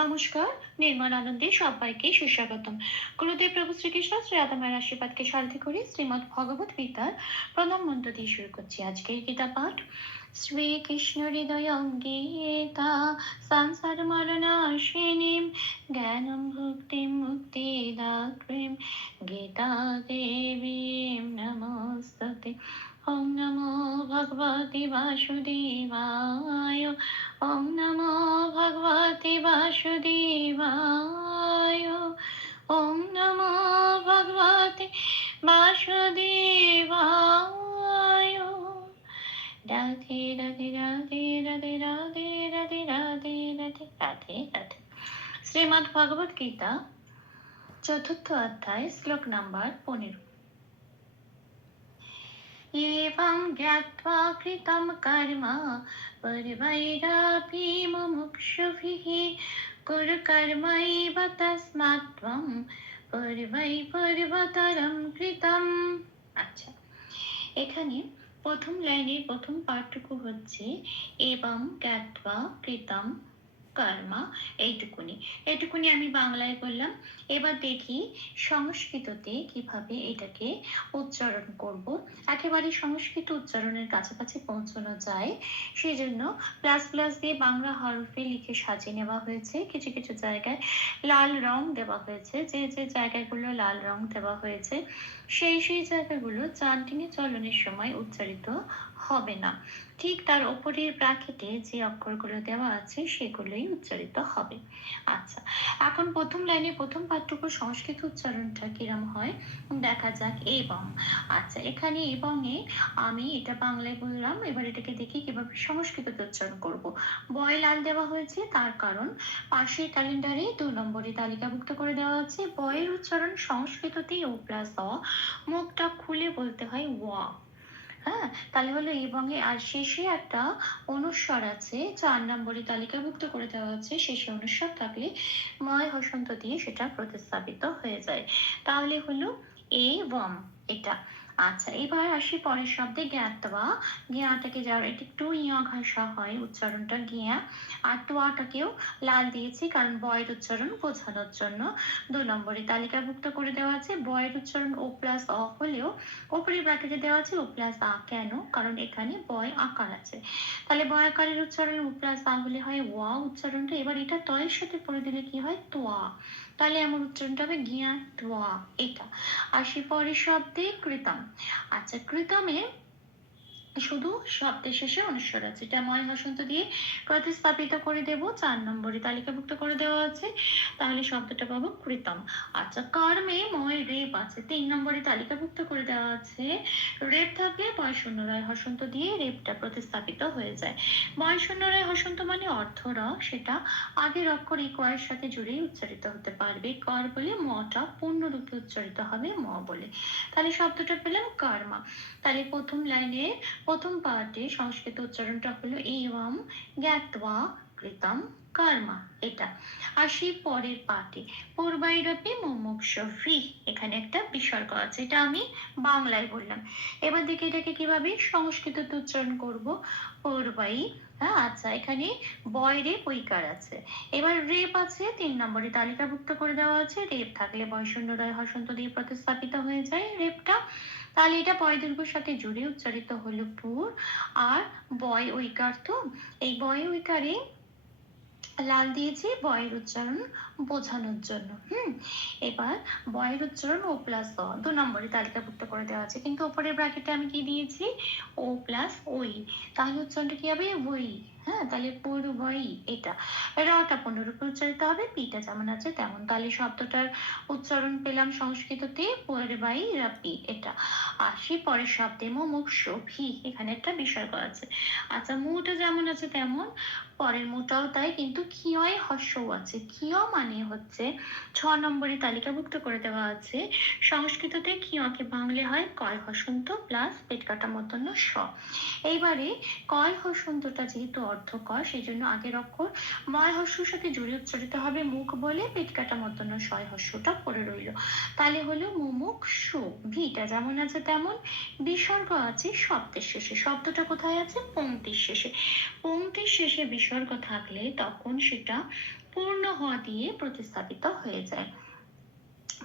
নমস্কার, নির্মল আনন্দে সবাইকে সুস্বাগতম। গুরুদেব প্রভু শ্রীকৃষ্ণ শ্রী আদামের আশীর্বাদকে সারথি করে শ্রীমদ ভগবত গীতার প্রথম মন্ত্র দিয়ে শুরু করছি আজকের গীতা পাঠ। শ্রীকৃষ্ণ হৃদয় গীতা সংসার মরণাশিনীম জ্ঞানম ভক্তিম মুক্তি দাত্রীম গীতা দেবীম নমস্তে ওম নমো ভগবতে বাসুদেবায়, ওম নমো ভগবতে বাসুদেবায়, ওম নমো ভগবতে বাসুদেবায়। রাধে রাধে রাধে রাধে রাধে রাধে রাধে রাধে রাধে রাধে। শ্রীমদ্ ভগবত গীতা, চতুর্থ অধ্যায়, শ্লোক নাম্বার পনেরো। एवं ज्ञात्वा कृतं कर्म परवैरापि मुमुक्षुभिः कुरु कर्मैव तस्मात् त्वं পূর্বৈ পূর্বতরম কৃতম আচ্ছা এখানে প্রথম লাইনের প্রথম পাঠটুকু হচ্ছে এবং জ্ঞাতবা কৃতম কর্মা, এইটুকুনি। এইটুকুনি আমি বাংলায় বললাম। এবার দেখি সংস্কৃততে কীভাবে এটাকে উচ্চারণ করব। একেবারে সংস্কৃত উচ্চারণের কাছাকাছি পৌঁছানো যায়। সেই জন্য প্লাস প্লাস দিয়ে বাংলা হরফে লিখে সাজিয়ে নেওয়া হয়েছে। কিছু কিছু জায়গায় লাল রং দেওয়া হয়েছে। যে যে জায়গাগুলো লাল রং দেওয়া হয়েছে, সেই সেই জায়গাগুলো চান্টিনে চলনের সময় উচ্চারিত হবে না। ঠিক তার ওপরের ব্র্যাকেটে যে অক্ষরগুলো দেওয়া আছে, সেগুলোই উচ্চারিত হবে। আচ্ছা এখন প্রথম লাইনে প্রথম পাঠটুকু সংস্কৃত উচ্চারণটা কিরম হয়? দেখা যাক এবং আচ্ছা এখানে এবং এ আমি এটা বাংলায় বললাম, এবার এটাকে দেখি কীভাবে সংস্কৃততে উচ্চারণ করব। বয় লাল দেওয়া হয়েছে, তার কারণ পাশের ক্যালেন্ডারে দু নম্বরে তালিকাভুক্ত করে দেওয়া আছে বয়ের উচ্চারণ সংস্কৃততেই ও প্লাস অ। মুখটা খুলে বলতে হয় ওয়া হ্যাঁ তাহলে হলো এবং আর শেষে একটা অনুস্বর আছে, চার নম্বরে তালিকাভুক্ত করে দেওয়া আছে, শেষে অনুস্বর থাকলে ময় হসন্ত দিয়ে সেটা প্রতিস্থাপিত হয়ে যায়। তাহলে হলো এ বম, এটা। আচ্ছা এবার আসি পরের শব্দে জ্ঞাতবা জ্ঞাটাকে যাওয়ার এটি একটু ইয়া ঘাসা হয় উচ্চারণটা গিয়া আর তোয়াটাকেও লাল দিয়েছি, কারণ বয়ের উচ্চারণ বোঝানোর জন্য। দু নম্বরে তালিকাভুক্ত করে দেওয়া আছে, বয়ের উচ্চারণ ও প্লাস অ হলেও ওপরে ব্র্যাকেটে দেওয়া আছে, ও প্লাস আ কেন? কারণ এখানে বয় আকার আছে। তাহলে বয় আকারের উচ্চারণ ও প্লাস আ হলে হয় ওয়া উচ্চারণটা। এবার এটা তয়ের সাথে পড়ে দিলে কি হয়? তোয়া তাহলে আমার উচ্চারণটা হবে গিয়া তোয়া এটা। আসি পরের শব্দে, কৃতম। 아차 그다음에 শুধু শব্দের শেষে অনুস্বর আছে। এটা ময় হসন্ত দিয়ে প্রতিস্থাপিত করে দেব। চার নম্বরে তালিকাভুক্ত করে দেওয়া আছে। তাহলে শব্দটা পাবো কৃতম। আচ্ছা কর্মে ময় রেপ আছে। তিন নম্বরে তালিকাভুক্ত করে দেওয়া আছে। রেপ থাকলে বয় শূন্য রায় হসন্ত দিয়ে রেপটা প্রতিস্থাপিত হয়ে যায়। বয় শূন্য রায় হসন্ত মানে অর্থ র সেটা আগের অক্ষর এই কয়ের সাথে জুড়েই উচ্চারিত হতে পারবে। কর বলে মটা পূর্ণরূপে উচ্চারিত হবে ম বলে। তাহলে শব্দটা পেলাম কর্মা। তাহলে প্রথম লাইনে প্রথম পাঠে সংস্কৃত উচ্চারণটা হলো এওম জ্ঞাতবা কৃতম। কর্মা, এটা। আসি পরের পাঠে পূর্বাইরপি মুমুক্ষ ফি এখানে একটা বিসর্গ আছে, এটা আমি বাংলায় বললাম। এবার দেখি এটাকে কীভাবে সংস্কৃততে উচ্চারণ করব। পূর্বাই হ্যাঁ আচ্ছা এখানে বয়রে পৈকার আছে। এবার রেপ আছে, তিন নম্বরে তালিকাভুক্ত করে দেওয়া আছে, রেপ থাকলে বয়শূন্য রয় হসন্ত দিয়ে প্রতিস্থাপিত হয়ে যায় রেপটা। তাহলে এটা বয় দীর্ঘর সাথে জুড়ে উচ্চারিত হলো পুর, আর বয়, ঐকার তো। এই বয়, ঐকারে লাল দিয়েছি বয়ের উচ্চারণ বোঝানোর জন্য, হুম? এবার বয়ের উচ্চারণ ও প্লাস অ দু নম্বরে তালিকাভুক্ত করে দেওয়া আছে। কিন্তু উপরের ব্র্যাকেটে আমি কি দিয়েছি? ও প্লাস ওই। তাহলে উচ্চারণটা কি হবে? ওই। হ্যাঁ তাহলে পূর্বই এটা। রটা পনেরোরূপে উচ্চারিত হবে, পিটা যেমন আছে তেমন। তাহলে শব্দটার উচ্চারণ পেলাম সংস্কৃততে, পূর্বাই রাপি এটা। আসি পরের শব্দে, মুমুক্ষ, ভি, এখানে একটা বিসর্গ আছে। আচ্ছা মুটা যেমন আছে তেমন, পরের মুটাও তাই, কিন্তু কিয় হর্ষও আছে। কিয় মানে হচ্ছে, ছ নম্বরে তালিকাভুক্ত করে দেওয়া আছে, সংস্কৃততে কিয়কে বাংলে হয় কয় হসন্ত প্লাস পেট কাটা মতন স। এইবারে কয় হসন্তটা যেহেতু অর্থকর সেই জন্য আগের অক্ষর ময় হস্যর সাথে জুড়ে উচ্চারিত হবে মুখ বলে, পেট কাটা মতন সয় হস্যটা পড়ে রইল। তাহলে হলো মুমুখ সু, ভিটা যেমন আছে তেমন, বিসর্গ আছে শব্দের শেষে। শব্দটা কোথায় আছে? পংক্তির শেষে। পংক্তির শেষে বিসর্গ থাকলে তখন সেটা পূর্ণ হ দিয়ে প্রতিস্থাপিত হয়ে যায়।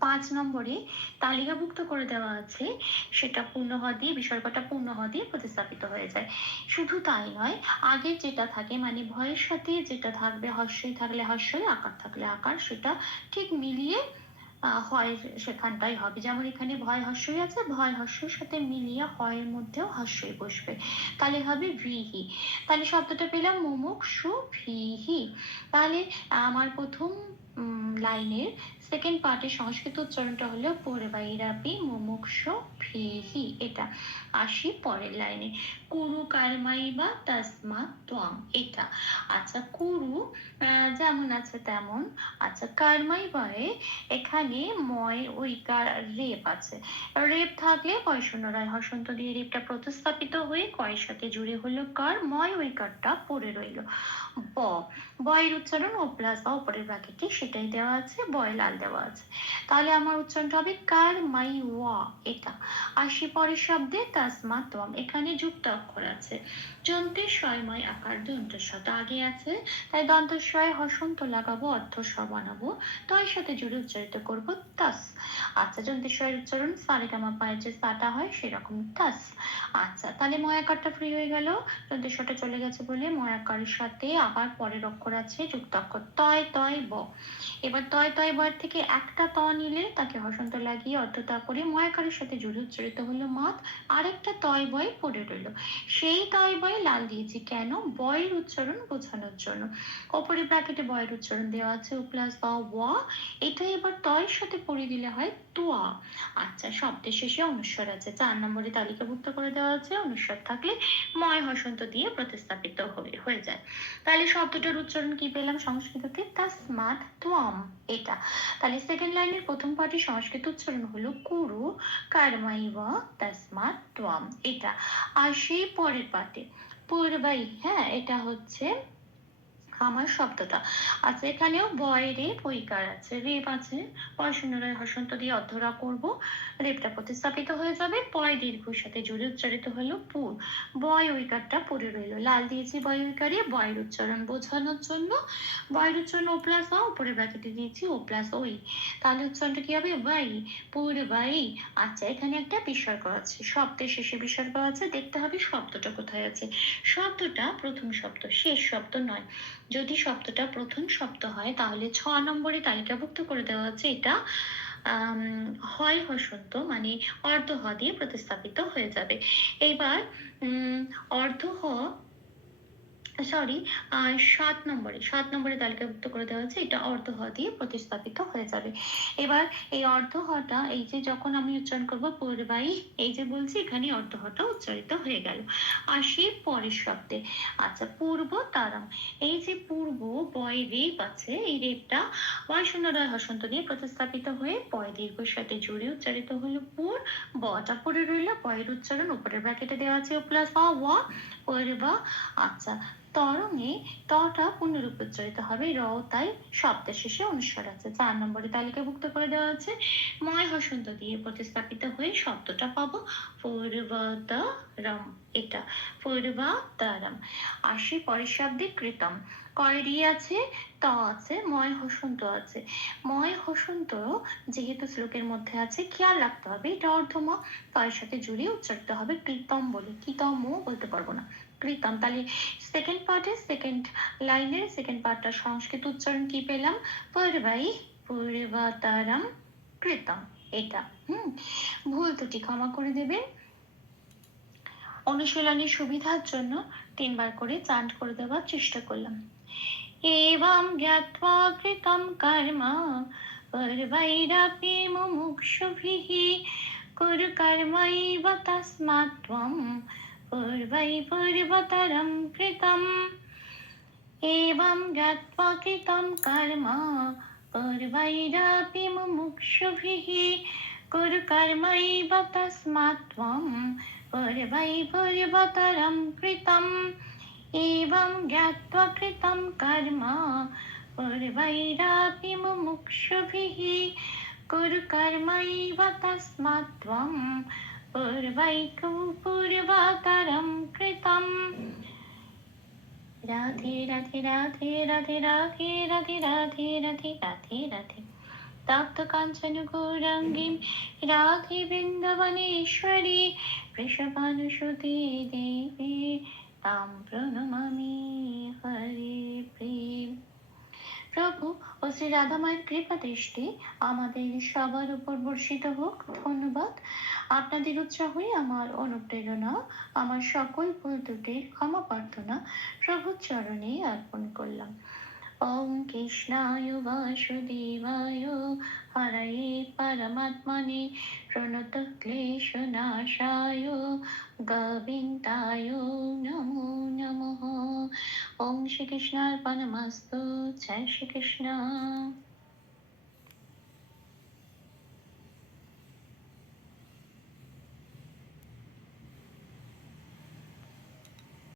পাঁচ নম্বরে তালিকাভুক্ত করে দেওয়া আছে। সেটা পূর্ণ হ দিয়ে, বিসর্গটা পূর্ণ হ দিয়ে প্রতিস্থাপিত হয়ে যায়। শুধু তাই নয় আগের যেটা থাকে মানে ভয়ের সাথে যেটা থাকবে, হর্ষই থাকলে হর্ষই, আকার থাকলে আকার, সেটা ঠিক মিলিয়ে হয় সেখানটাই হবে। যেমন এখানে ভয় হর্ষই আছে, ভয় হর্ষের সাথে মিলিয়ে হয়ের মধ্যেও হর্ষই বসবে। তাহলে হবে ভিহি। তাহলে শব্দটা পেলাম মুমুক্ষু ভিহি। তাহলে আমার প্রথম লাইনের। সেকেন্ড পার্টের সংস্কৃত উচ্চারণটা হলো পূর্বাইরাপি মুমুক্ষ ভিহি। এটা আসি পরের লাইনে। কুরু কারমাই বা তসমা ত্বং, এটা। আচ্ছা কুরু যেমন আছে তেমন। আচ্ছা কারমাই বয়ে এখানে ময় ঐকার রেপ আছে। রেপ থাকলে কয় শূন্য রায় হসন্ত দিয়ে রেপটা প্রতিস্থাপিত হয়ে কয়ের সাথে জুড়ে হলো কার, ময় ঐকারটা পড়ে রইল। ব, বয়ের উচ্চারণ ও প্লাস উপরের ব্র্যাকেটে সেটাই দেওয়া আছে বয় লাল দেওয়া আছে। তাহলে আমার উচ্চারণটা হবে কার মাই ওয়া এটা আসি পরের শব্দে তাসমা তম এখানে যুক্ত অক্ষর আছে। যন্ত্রে স্বয়ময় আকার দন্তস্বত আগে আছে, তাই দন্তস্বয় হসন্ত লাগাবো অর্থ স বানাবো। তয়ের সাথে জুড়ে উচ্চারিত করব তাস। আচ্ছা যন্ত্রেশ্বয়ের উচ্চারণ সারেগামা পায়ের যে সাটা হয়, সেরকম তাস। আচ্ছা তাহলে ময়াকারটা ফ্রি হয়ে গেল। যন্ত্রেশ্বরটা চলে গেছে বলে ময়াকারের সাথে আবার পরের অক্ষর আছে, যুক্ত অক্ষর, তয় তয়, ব। এবার তয় তয় বয়ের থেকে একটা ত নিলে তাকে হসন্ত লাগিয়ে অর্ধতা করে ময়াকারের সাথে জুড়ে উচ্চারিত হলো মত। আরেকটা তয় বয় পড়ে রইল। সেই তয় বয় লাল দিয়েছি কেন? বয়ের উচ্চারণ বোঝানোর জন্য। ওপরে ব্র্যাকেটে বয়ের উচ্চারণ দেওয়া আছে। ও প্লাস বা ওয়া এটা এবার তয়ের সাথে পড়ে দিলে হয় তোয়া আচ্ছা শব্দের শেষে অনুস্বর আছে। চার নম্বরে তালিকাভুক্ত করে দেওয়া আছে, অনুস্বর থাকলে ময় হসন্ত দিয়ে প্রতিস্থাপিত হয়ে হয়ে যায়। তাহলে শব্দটার উচ্চারণ কি পেলাম সংস্কৃততে? তাসমাত ত্বম এটা। তাহলে সেকেন্ড লাইনের প্রথম পার্টি সংস্কৃত উচ্চারণ হলো কুরু, কারমাইব, তাসমাত ত্বম এটা। আর সেই পরের পার্টে পূর্বাই হ্যাঁ এটা হচ্ছে আমার শব্দটা। আচ্ছা এখানেও বয় রেপ ঐকার আছে। রেপ আছে। রায় হসন্ত দিয়ে অর্ধরা করব। রেপটা প্রতিস্থাপিত হয়ে যাবে। পয় দীর্ঘর সাথে জুড়ে উচ্চারিত হলো পুর। বয় ঐকারটা পড়ে রইল। লাল দিয়েছি বয় ঐকারে। বয়ের উচ্চারণ বোঝানোর জন্য। বয়ের উচ্চারণ ও প্লাস আ উপরে ব্র্যাকেটে দিয়েছি ও প্লাস ওই। তাহলে উচ্চারণটা কি হবে? বাই। পুর বাই। আচ্ছা এখানে একটা বিসর্গ আছে। শব্দের শেষে বিসর্গ আছে। দেখতে হবে শব্দটা কোথায় আছে। শব্দটা প্রথম শব্দ, শেষ শব্দ নয়। যদি শব্দটা প্রথম শব্দ হয়, তাহলে ছ নম্বরে তালিকাভুক্ত করে দেওয়া হচ্ছে এটা হয় হসন্ত মানে অর্ধ হ দিয়ে প্রতিস্থাপিত হয়ে যাবে। এবার অর্ধ হ সরি সাত নম্বরে সাত নম্বরে তালিকাভুক্ত করে দেওয়া আছে এটা অর্ধ হ দিয়ে প্রতিস্থাপিত হয়ে যাবে। এবার এই অর্ধ হটা, এই যে যখন আমি উচ্চারণ করব পূর্বাই এই যে বলছি এখানে অর্ধ হটা উচ্চারিত হয়ে গেল। আসি পরের শব্দে। আচ্ছা পূর্ব তারাম। এই যে পূর্ব বয় রেপ আছে, এই রেপটা বয় শূন্য রয় হসন্ত দিয়ে প্রতিস্থাপিত হয়ে পয় দীর্ঘের সাথে জুড়ে উচ্চারিত হলো পুর বটা পড়ে রইল, বয়ের উচ্চারণ, উপরের ব্র্যাকেটে দেওয়া আছে প্লাস ওয়া পূর্বা আচ্ছা তরঙ্গে তটা পূর্ণরূপে উচ্চারিত হবে। র তাই শব্দের শেষে অনুস্বার আছে। চার নম্বরে তালিকাভুক্ত করে দেওয়া আছে, ময় হসন্ত দিয়ে প্রতিস্থাপিত হয়ে শব্দটা পাবো। পূর্বতরম, এটা পূর্বতরম। আসি পরের শব্দে কৃতম। কয়রি আছে? ত আছে, ময় হসন্ত আছে। ময় হসন্ত যেহেতু শ্লোকের মধ্যে আছে, খেয়াল রাখতে হবে। এটা অর্ধম, তয়ের সাথে জুড়ে উচ্চারিত হবে কৃতম বলে। কৃতম বলতে পারব না। কৃতম। তাহলে সেকেন্ড পার্টে সেকেন্ড লাইনের সেকেন্ড পার্টটা সংস্কৃত উচ্চারণ কি পেলাম? পূর্বাই পূর্বতরম কৃতম। এটা, হুম? ভুল ত্রুটি ক্ষমা করে দেবেন। অনুশীলনের সুবিধার জন্য তিনবার করে চান্ট করে দেওয়ার চেষ্টা করলাম। এবং জ্ঞাত্বা কৃতম কর্ম পূর্বৈরাপি মুমুক্ষুভিः, কুরু কর্মৈব তস্মাৎ पूर्वै पूर्वतरं कृतम् एवं ज्ञात्वा कृतं कर्म पूर्वैरापि मुमुक्षुभिः कुरु कर्मैव तस्मात् त्वं पूर्वै पूर्वतरं कृतम् एवं ज्ञात्वा कृतं कर्म पूर्वैरापि मुमुक्षुभिः कुरु कर्मैव तस्मात् त्वं पूर्वैकं पूर्वाकरं कृतम् राधे राधे राधे राधे राधे राधे राधे राधे राधे राधे तप्तकाञ्चनगौरङ्गीं राधे बिन्दवनेश्वरी वृषभानुसुते देवी तां प्रणमामि हरे प्रेम প্রভু ও শ্রী রাধামায়ের কৃপা দৃষ্টি আমাদের সবার উপর বর্ষিত হোক। ধন্যবাদ। আপনাদের উৎসাহই আমার অনুপ্রেরণা, আমার সকল ভুল ত্রুটির ক্ষমা প্রার্থনা। প্রভুর চরণে অর্পণ করলাম। ॐ কৃষ্ণায় वासुदेवाय हरये परमात्मने प्रणतक्लेशनाशाय गोविन्दाय नमो नमः ॐ श्रीकृष्णार्पणमस्तु जय श्रीकृष्ण